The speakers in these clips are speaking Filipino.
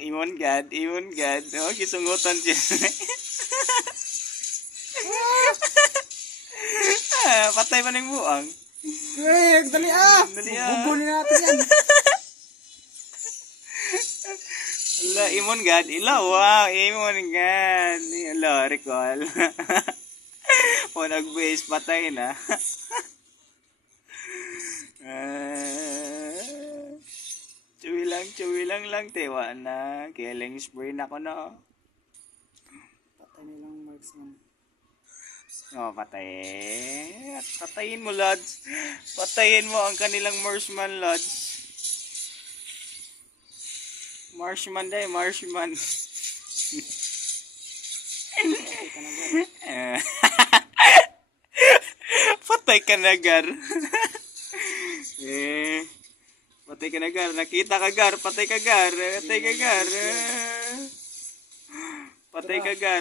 Imon gad. Oh, kisungutan siya. Patay pa ng buang. Dali Dali Bubulin natin yan. Ala, imon gad. Wow, imon gad. Ala, recall. O, nag-base, patay na. Chuwi lang, tewa na. Killing spree na ko na. Patay nilang marksman. Patay. Patayin mo, lads. Patayin mo ang kanilang marksman, lads. Marshman. Patay ka na, Gar. Patay ka na, Gar. Nakita ka, Gar. Patay ka, Gar.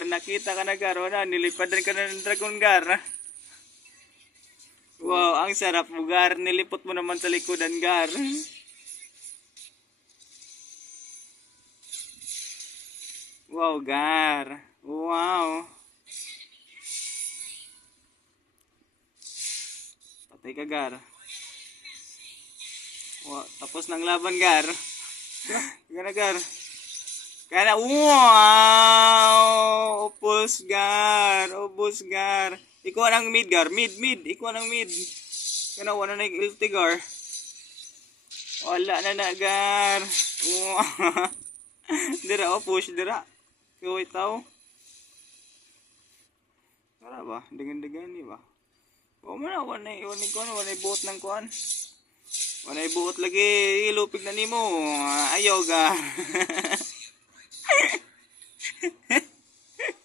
Nakita ka na, Gar. Wala, nilipadan ka na ng dragon, Gar. Wow, ang sarap mo, Gar. Nilipot mo naman sa likodan, Gar. Wow, Gar. Wow. Patay ka, Gar. Wow, tapos ng laban, Gar. Gana, Gar. Wow! Upos, Gar. Ikaw ang mid, Gar. Mid. Ikaw ang mid. Kana, wala na yung ulti, Gar. Wala na, Gar. Wow. Dira, push, dira. Kaway tao. Tara ba? Dagan-dagani ba? O man, wala buot ng kuan. Wala buot lagi, ilupig na nimo. Ayaw, Gar.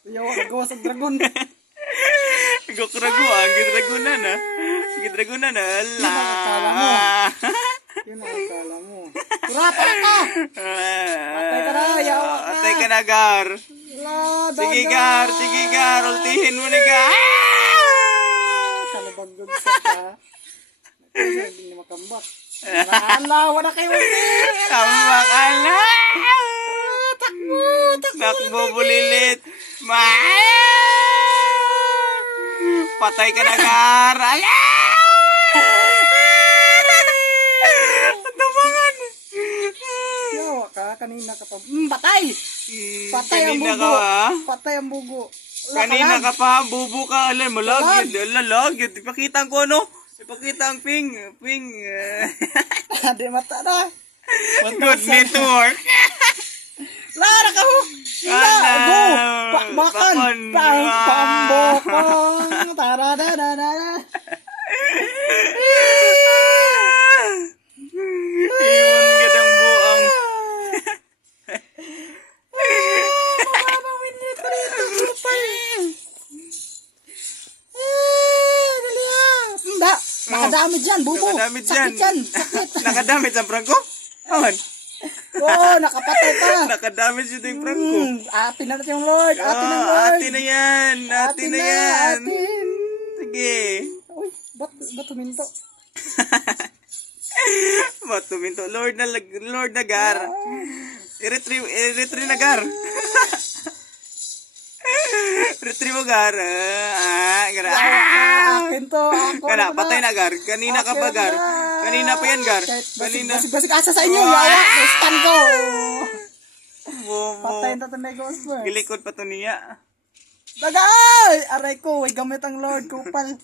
Ayaw, nagawa sa dragon. Gidragunan na. Yun ang akala mo. Kurata ka! Patay ka na, Gar. Sige, Gar. Ultihin mo na, Gar. Kalabagod sa ka. Hindi na makambak. Wala kayo ulti. Kambak, ala. Takbo. Takbo, bulilit. Patay ka na, Gar. Ala! Tabangan. Yawa ka, kanina ka pa. Patay! Patay ang Kanina bugo. ka ba? Patay ang bugo. Kanina ka pa, bubo ka. Alam, malagid. Ipakita ko, no? Ipakita ang ping. Di mata na. Good network. Lara ka ho! Go! Pakbakan! Pambokong! Tara-da-da-da-da! Iwan ka ng buang. Maramang minute pa rin ito, grupal! Dali Hindi! Nakadamit dyan, bubo! Sakit yan! Nakadamit sa prangko? Awan. Oo, nakapatay pa! Nakadamit siya yung prangko. Atin na natin yung Lord! Atin ng Lord! Atin na yan! Atin! Sige. Uy, ba't huminto? Ba't tuminto? Lord na, Gar. I-retrieve na, Gar. Retrieve mo, Gar. Gar. Akin to! Ako Kana, patay na, Gar. Kanina ka pa, Gar. Kanina pa yan, Gar. Kanina. Basig asa sa inyo! Yawa! Stand ko! Bobo. Patayin na ito na ghost first. Gilikod pa to niya. Bagay! Aray ko! Way gamit ang Lord. Kupal.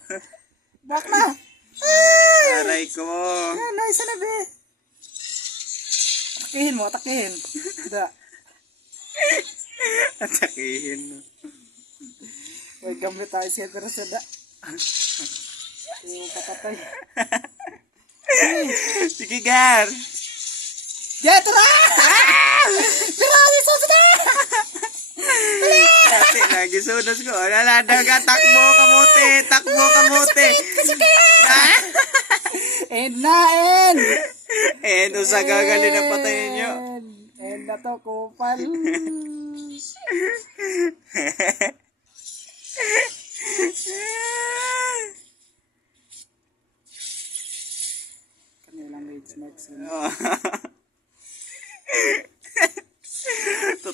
Bak na! Ay! Aray ko. Nice na, be. Atakihin mo, atakihin. Da. Atakihin mo. Way gamit tayo siya pero sa da. Yung papatay. Sige, Gar. Yeah, tara! Tara! Isos na! Dati, nagisunos ko. Naladaw ka. Takbo, kamote. End na, end! And usa gagali na patayin nyo. End na to, kupal. Kanilang rage next.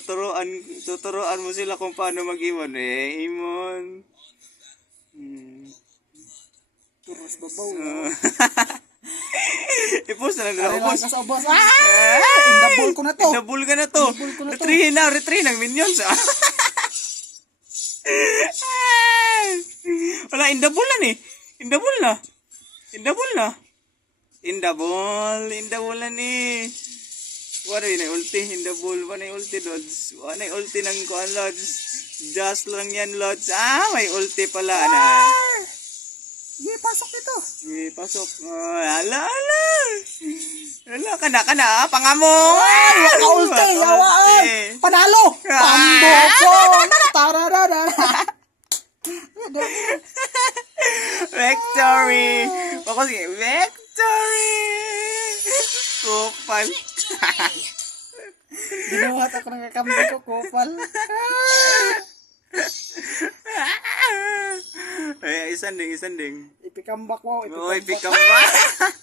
tuturuan mo sila kung paano mag-iwan. Imon. Puros babaw. I-post na lang nila. Aray Ubos. lang ka sa ubos. Indabol ko na to. Indabul ka na to. Indabul ko na to. Retry ng minions. Wala, indabul na ni. Indabul na. Indabul na ni. Wala yun, ulti. Indabul. Wala yung ulti, Lods. Wala yung ulti ng kuhan, Lods. Just lang yan, Lods. May ulti pala na. Sige, pasok ito. Pasok. Ala. Kana. Pangamo. Ulti, yawaan. Panalo. Pambokong. Tararara. Victory. Ako sige, victory. Kupal. Binuhat ako ng kakambing ko, kupal. Ay, isanding. Ipikambak mo. Ipikambak.